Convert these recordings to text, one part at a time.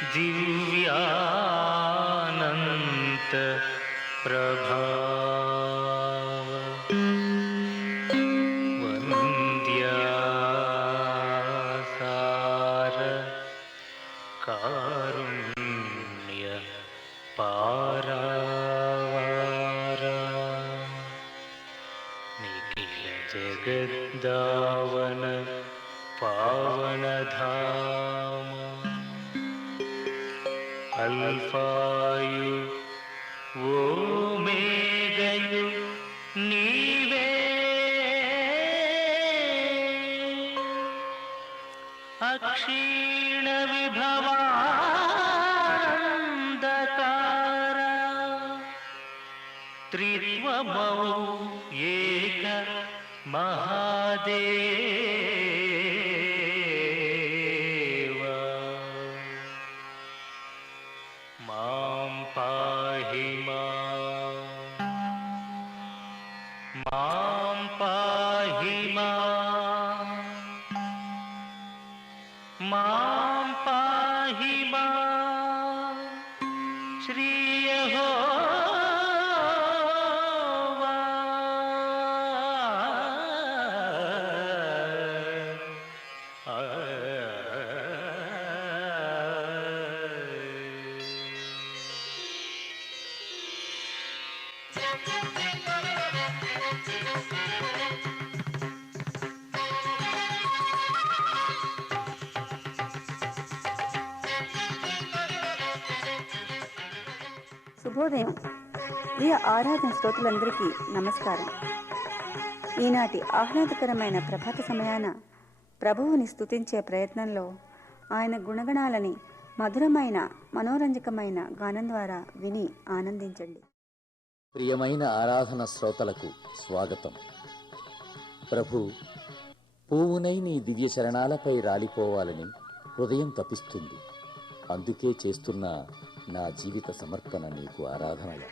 दिव्यानंत प्रभाव वन्द्यासार कारुण्य पारावार निखिल जगद्दावन पावन धाम अल्फायु ओमेगयु नीवे अक्षीण विभवान्धकार त्रित्वमौ एक महादेव मां पाहि मां पाहि मां पाहि श्री यहोवा శుభోదయం. ప్రియ ఆరాధన శ్రోతలందరికీ నమస్కారం. ఈనాటి ఆహ్లాదకరమైన ప్రభాత సమయాన ప్రభువుని స్తుతించే ప్రయత్నంలో ఆయన గుణగణాలని మధురమైన మనోరంజకమైన గానం ద్వారా విని ఆనందించండి. ప్రియమైన ఆరాధన శ్రోతలకు స్వాగతం. ప్రభు, పువ్వునై నీ దివ్య శరణాలపై రాలిపోవాలని హృదయం తపిస్తుంది. అందుకే చేస్తున్న నా జీవిత సమర్పణ నీకు ఆరాధనయ.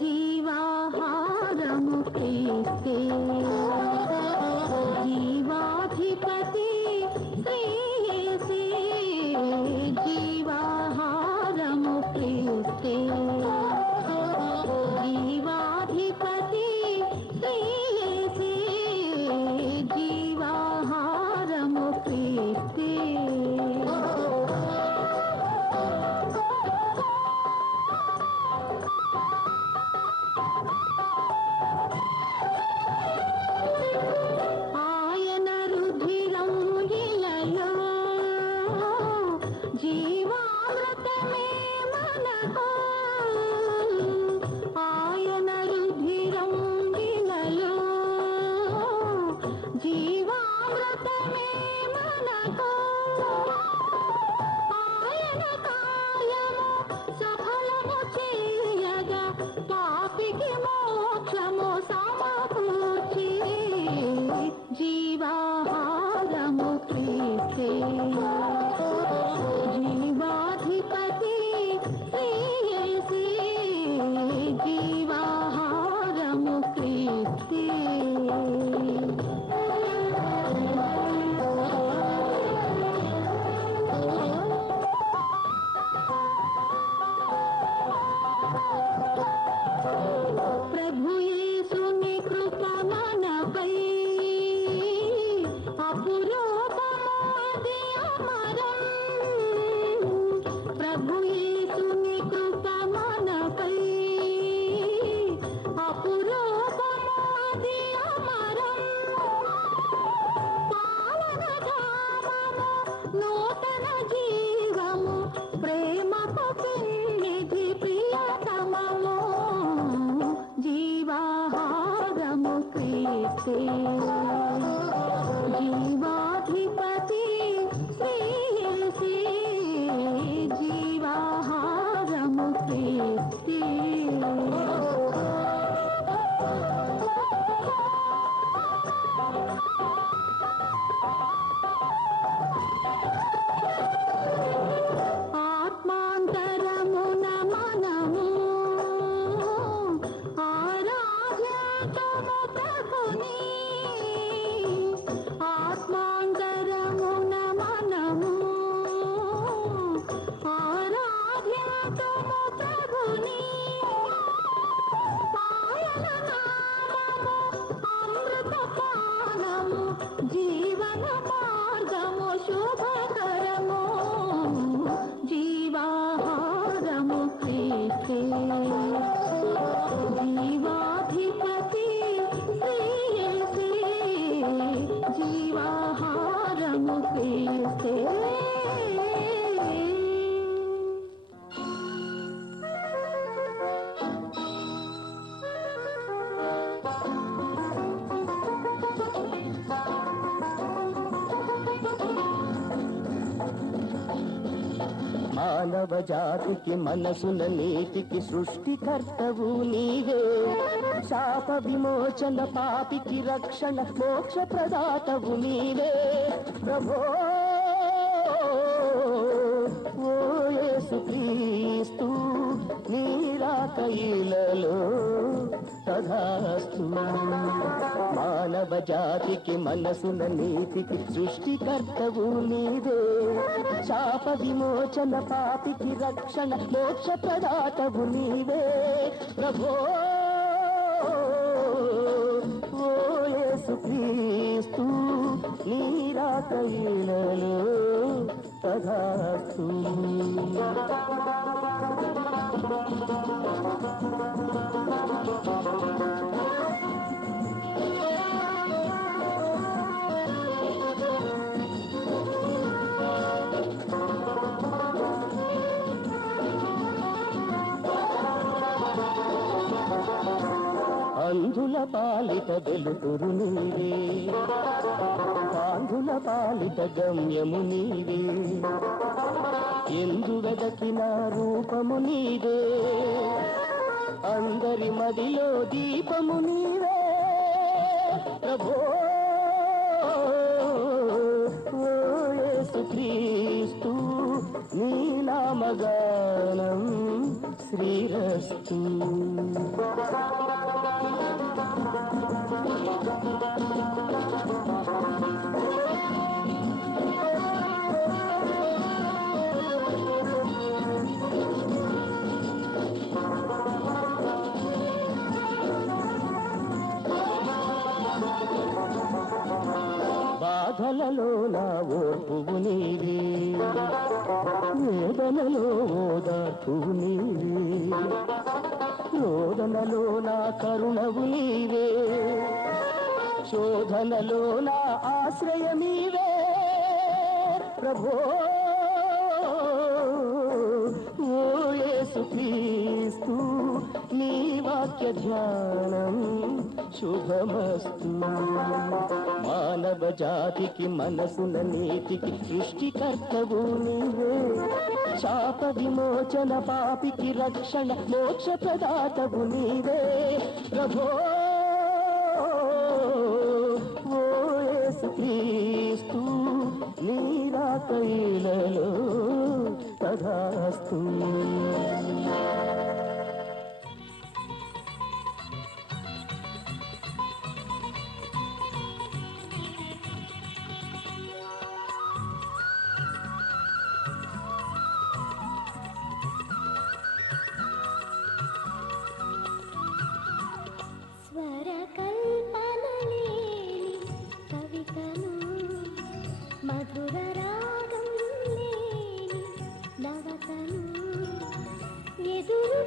జీవాహారము క్రీస్తే జీవాధిపతి శ్రీయేసే జీవాహారము క్రీస్తే జీవాధిపతి శ్రీయేసే జీవాహారము క్రీస్తే జీవాహారము క్రీస్తే జీవాధిపతి శ్రీయేసే జీవాహారము క్రీస్తే ప్రభు యేసుని కృప మనపై అపురూపమది అమరం. ప్రభు యేసుని కృప మనపై అపురూపమది అమరం. పావన ధామము నూతన జీవము ప్రేమకు పిన్నిధి ప్రియతమము జీవాహారము క్రీస్తే జీవాధిపతి శ్రీయేసే జీవాహారము క్రీస్తే జీవము ప్రభుని ఆత్మాంతరమున మనము ఆరాధ్యాతము ప్రభుని ఆయన నామము అమృతపానము జీవన మార్గము శుభకరము జీవాహారము క్రీస్తే జీవాధిపతి శ్రీయేసే జీవాహారము క్రీస్తే మానవ జాతికి మనసున నీతికి సృష్టికర్తవు నీవే శాప విమోచన పాపికి రక్షణ మోక్ష ప్రదాతవు నీవే ప్రభో ఓ యేసుక్రీస్తు నీ రాక ఇలలో తదాస్తు మానవ జాతికి మనసున నీతికి సృష్టికర్తవు నీవే శాప విమోచన పాపికి రక్షణ మోక్ష ప్రదాతవు నీవే ప్రభో ఓ యేసుక్రీస్తు నీ రాక ఇలలో తదాస్తు అంధుల పాలిట వెలుతురు నీవే పాంధుల పాలిట గమ్యము నీవే ఎందు వెదకిన రూపము నీవే అందరి మదిలో దీపము నీవే ప్రభో ఓ యేసుక్రీస్తు నీ నామగానం శ్రీరస్తు బాధలలో నా ఓర్పువు నీవే వేదనలో ఓదార్పువు నీవే రోదనలో నా కరుణవు నీవే శోధనలో నా ఆశ్రయమీవే ప్రభో ఓ యేసుక్రీస్తు నీ వాక్య ధ్యానం శుభమస్తు మానవ జాతికి మనసున నీతికి సృష్టికర్తవు నీవే శాప విమోచన పాపికి రక్షణ మోక్ష ప్రదాతవు నీవే ప్రభో ఓ యేసుక్రీస్తు నీ రాక ఇలలో తదాస్తు మధుర రాగం లేని నవతను ఎదురు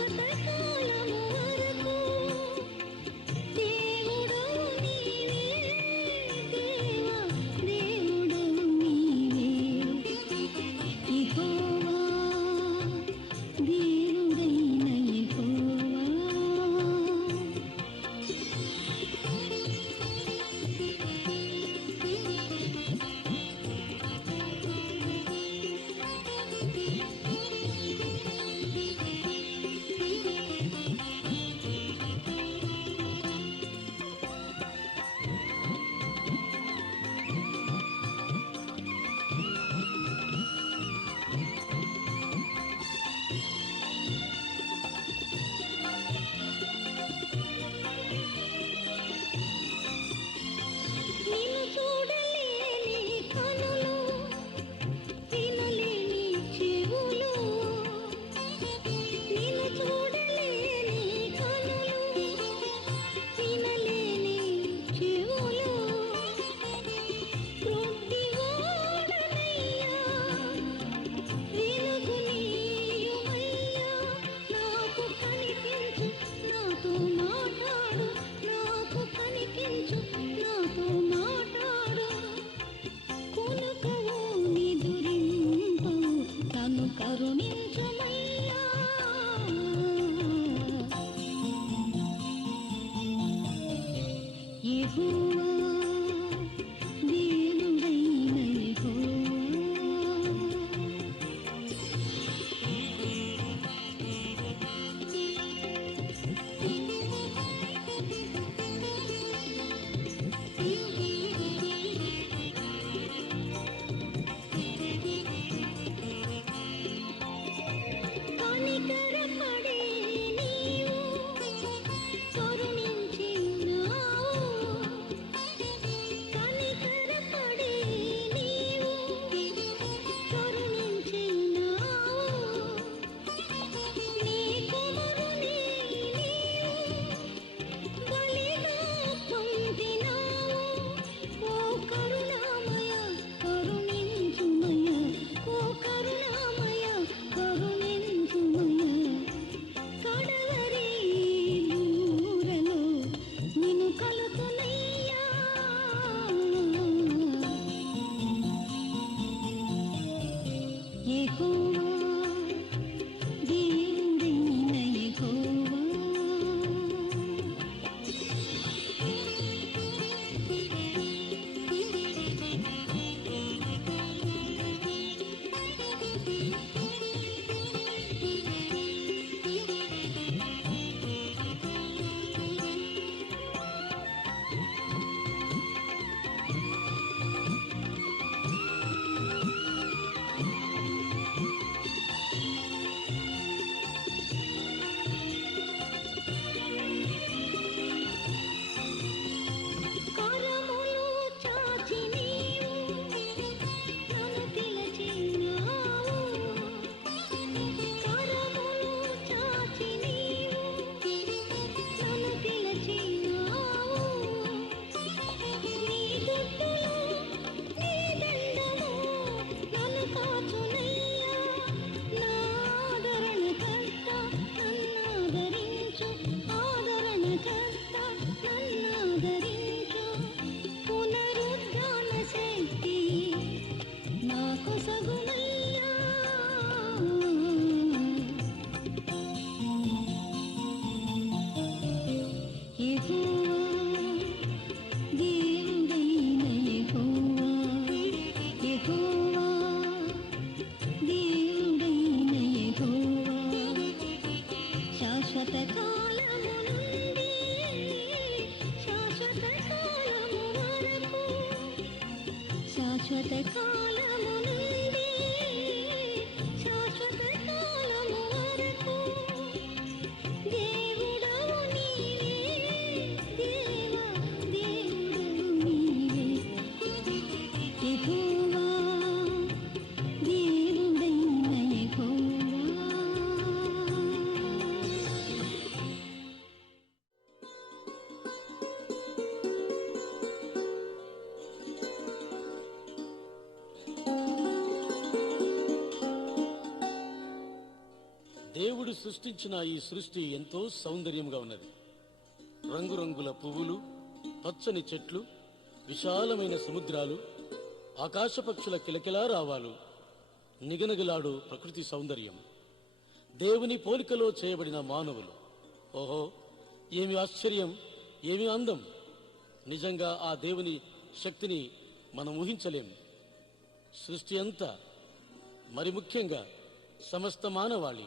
శాశ్వత కాలము వరకు దేవుడు నీవే దేవా దేవుడు నీవే యెహోవా దేవుడైన యెహోవా నిన్ను చూడలేని కనులు వినలేని చెవులు నిన్ను చూడలేని కనులు వినలేని చెవులు కృత్తివాడనయ్యా వెలుగు నీయుమయ్యా నాకు కనిపించు నాతో మాట్లాడు నాకు కనిపించు నాతో మాట్లాడు కొనుకవు నిదురింపవు తను కరుణించమయ్యా యెహోవా దేవుడైన యెహోవా కనికరపడే నీవు కరుణించినావు కనికరపడే నీవు కరుణించినావు నీ కుమారుని నీవు బలిగా పంపినావు ఓ కరుణామయ కరుణించుమయ ఓ కరుణామయ కరుణించుమయ కడవరి దూరలో నిన్ను కలుతునయ్యా యెహోవా దేవుడైన యెహోవా కరములు చాచి నీవు నన్ను పిలిచినావు కరములు చాచి నీవు నన్ను పిలిచినావు నీ దుడ్డులు నీ దండము నన్ను కాచునయ్యా నా ఆదరణకర్త నన్నాదరించు ఆదరణకర్త నన్నాదరించు పునరుద్ధాన శక్తి నాకు సగునయ్యా యెహోవా దేవుడైన యెహోవా యెహోవా దేవుడైన యెహోవా శాశ్వత కాలము నుండి శాశ్వత కాలము వరకు శాశ్వత కాలము నుండి శాశ్వత కాలము వరకు దేవుడవు నీవే దేవా దేవుడవు నీవే యెహోవా దేవుడైన యెహోవా దేవుడు సృష్టించిన ఈ సృష్టి ఎంతో సౌందర్యంగా ఉన్నది. రంగురంగుల పువ్వులు, పచ్చని చెట్లు, విశాలమైన సముద్రాలు, ఆకాశ పక్షుల కిలకిలా రావాలు, నిగనగలాడు ప్రకృతి సౌందర్యం, దేవుని పోలికలో చేయబడిన మానవులు. ఓహో, ఏమి ఆశ్చర్యం, ఏమి అందం! నిజంగా ఆ దేవుని శక్తిని మనం ఊహించలేం. సృష్టి అంతా, మరి ముఖ్యంగా సమస్త మానవాళి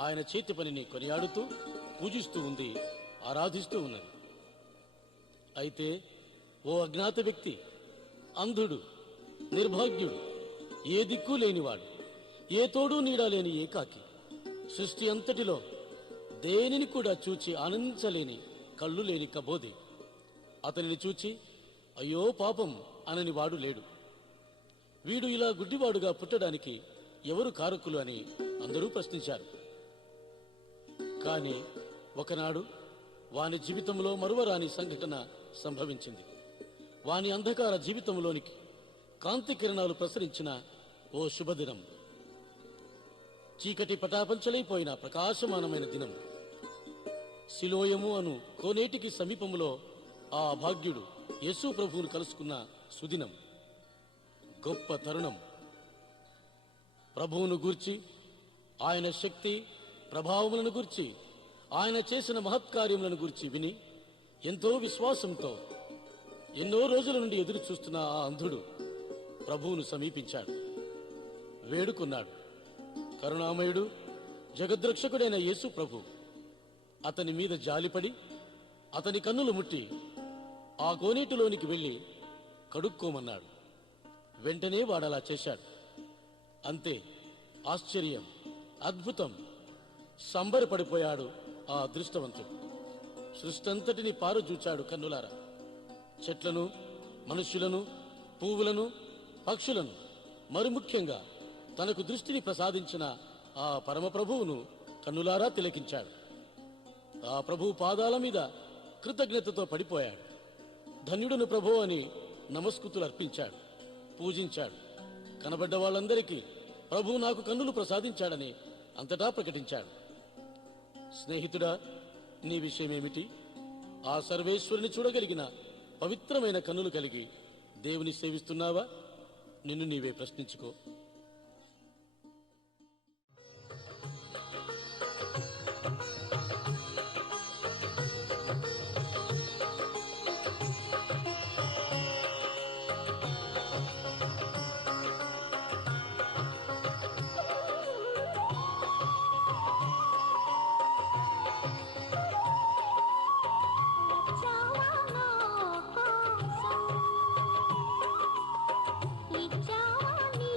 ఆయన చేతి పనిని కొనియాడుతూ పూజిస్తూ ఉంది, ఆరాధిస్తూ ఉన్నది. అయితే ఓ అజ్ఞాత వ్యక్తి, అంధుడు, నిర్భాగ్యుడు, ఏ దిక్కు లేనివాడు, ఏ తోడు నీడా లేని ఏకాకి, సృష్టి అంతటిలో దేనిని కూడా చూచి ఆనందించలేని కళ్ళు లేని కబోది, అతనిని చూచి అయ్యో పాపం అనని వాడు లేడు. వీడు ఇలా గుడ్డివాడుగా పుట్టడానికి ఎవరు కారకులు అని అందరూ ప్రశ్నించారు. కానీ ఒకనాడు వాని జీవితంలో మరువరాని సంఘటన సంభవించింది. వాని అంధకార జీవితంలోనికి కాంతి కిరణాలు ప్రసరించిన ఓ శుభదినం, చీకటి పటాపంచలైపోయిన ప్రకాశమానమైన దినం, సిలోయము అను కోనేటికి సమీపములో ఆ భాగ్యుడు యేసు ప్రభువును కలుసుకున్న సుదినం, గొప్ప తరుణం. ప్రభువును గూర్చి, ఆయన శక్తి ప్రభావములను గూర్చి, ఆయన చేసిన మహత్కార్యములను గూర్చి విని ఎంతో విశ్వాసంతో ఎన్నో రోజుల నుండి ఎదురు చూస్తున్న ఆ అంధుడు ప్రభువును సమీపించాడు, వేడుకున్నాడు. కరుణామయుడు, జగద్రక్షకుడైన యేసు ప్రభు అతని మీద జాలిపడి అతని కన్నులు ముట్టి ఆ కోనేటిలోనికి వెళ్లి కడుక్కోమన్నాడు. వెంటనే వాడలా చేశాడు. అంతే, ఆశ్చర్యం, అద్భుతం! సంబరపడిపోయాడు ఆ అదృష్టవంతుడు. సృష్టంతటిని పారుచూచాడు కన్నులారా. చెట్లను, మనుష్యులను, పువ్వులను, పక్షులను, మరి ముఖ్యంగా తనకు దృష్టిని ప్రసాదించిన ఆ పరమ ప్రభువును కన్నులారా తిలకించాడు. ఆ ప్రభు పాదాల మీద కృతజ్ఞతతో పడిపోయాడు. ధన్యుడును ప్రభు అని నమస్కృతులు అర్పించాడు, పూజించాడు. కనబడ్డ వాళ్ళందరికీ ప్రభు నాకు కన్నులు ప్రసాదించాడని అంతటా ప్రకటించాడు. స్నేహితుడా, నీ విషయమేమిటి? ఆ సర్వేశ్వరుని చూడగలిగిన పవిత్రమైన కన్నులు కలిగి దేవుని సేవిస్తున్నావా? నిన్ను నీవే ప్రశ్నించుకో. ఇచ్చావా నీ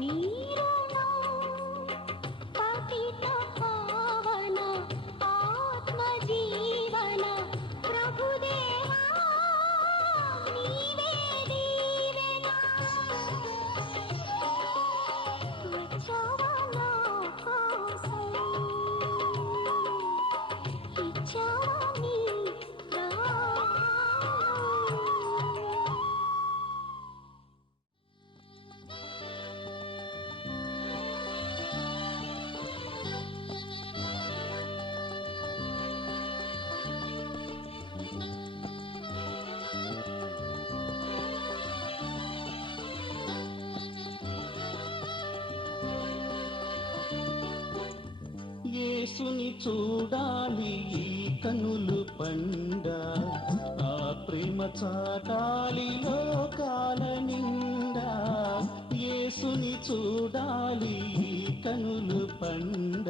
నీరునా పతిత పావన ఆత్మజీవన ప్రభుదేవా నీవే దీవెనా వచ్చావా నా కోసం ఇచ్చావా నీ ప్రాణం యేసుని చూడాలి ఈ కనులు పండ, ఆ ప్రేమ చాటాలి లోకాల నిండా. యేసుని చూడాలి ఈ కనులు పండ,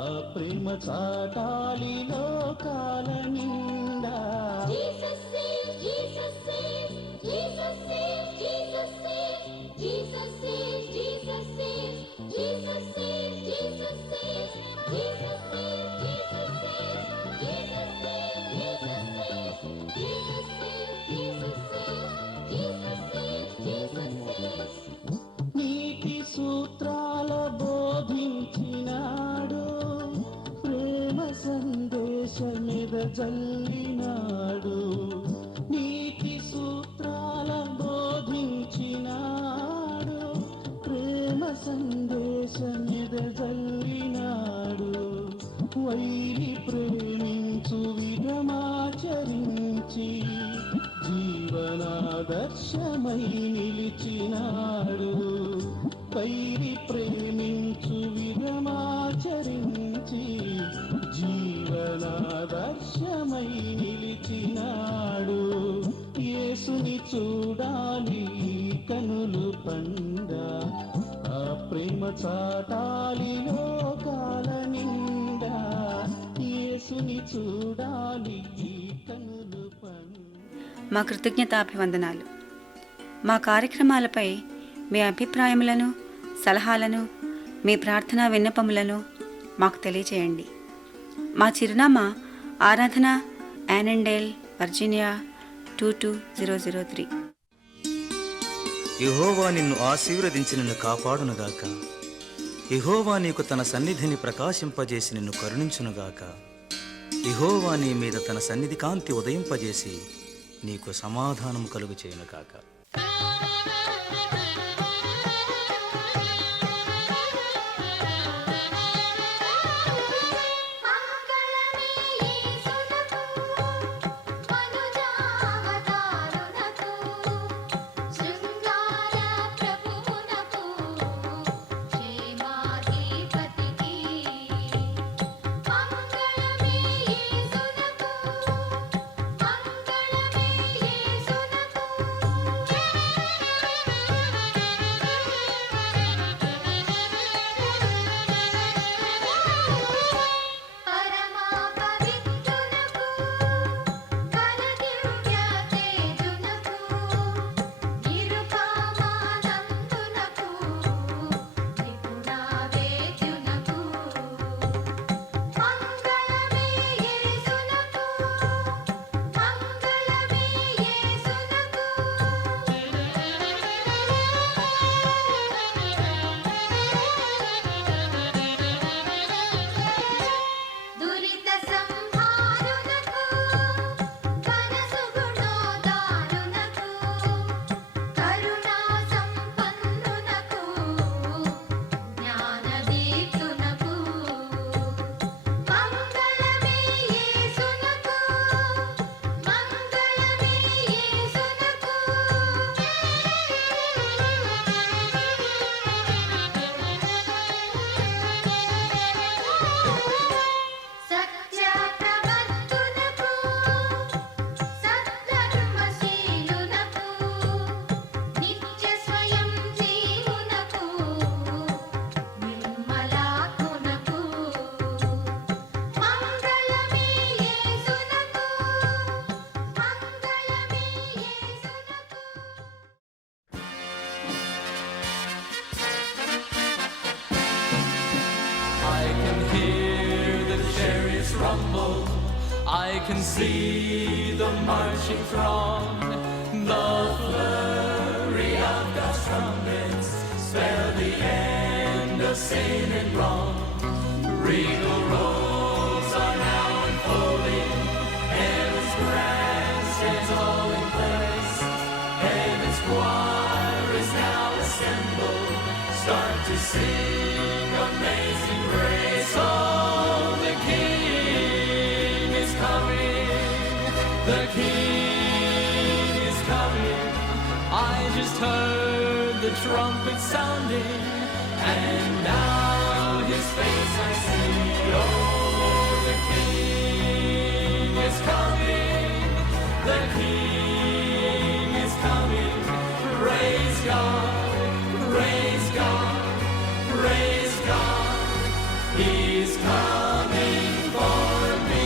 ఆ ప్రేమ చాటాలి లోకాల నిండా. Jesus saves, Jesus saves, Jesus saves, Jesus saves, Jesus saves, Jesus saves, Jesus saves, Jesus saves, Jesus saves, Jesus saves, Jesus saves, Jesus saves, Jesus saves, Jesus saves, Jesus saves, Jesus saves. నీతి సూత్రాల బోధించినాడు, ప్రేమ సందేశమిద జల్లినాడు. నీతి సూత్రాల బోధించినాడు, ప్రేమ సందేశమిద జల్లినాడు. వైరి ప్రేమించు విధమాచరించి జీవనాదర్శమై నిలిచినాడు. వైరి ప్రేమించు విధమాచరించి జీవనాదర్శమై నిలిచినాడు. యేసుని చూడాలి కనులు పండ, ఆ ప్రేమ చాటాలి లోకాల నిండా. యేసుని చూడాలి కనులు పండ. మా కృతజ్ఞతాభివందనాలు. మా కార్యక్రమాలపై మీ అభిప్రాయములను, సలహాలను, మీ ప్రార్థనా విన్నపములను మాకు తెలియచేయండి. మా చిరునామా ఆరాధన, యానండేల్, వర్జీనియా 22003. యెహోవా నిన్ను ఆశీర్వదించి నిన్ను కాపాడునుగాక. యెహోవా నీకు తన సన్నిధిని ప్రకాశింపజేసి నిన్ను కరుణించునుగాక. యెహోవా నీ మీద తన సన్నిధి కాంతి ఉదయింపజేసి నీకు సమాధానం కలుగు చేయునుగాక. మంగళమే యేసునకు మనుజావతారునకు శృంగార ప్రభువునకు క్షేమాధిపతికి. మంగళమే యేసునకు మంగళమే యేసునకు rumble. I can see the marching throng, the flurry of God's trumpets spell the end of sin and wrong. Regal roads are now unfolding, heaven's grand stands all in place. Heaven's choir is now assembled, start to sing amazing grace. Oh, the King is coming, the King is coming. I just heard the trumpet sounding, and now his face I see. Oh, the King is coming, the King is coming. Praise God, praise God, praise God. He's coming for me.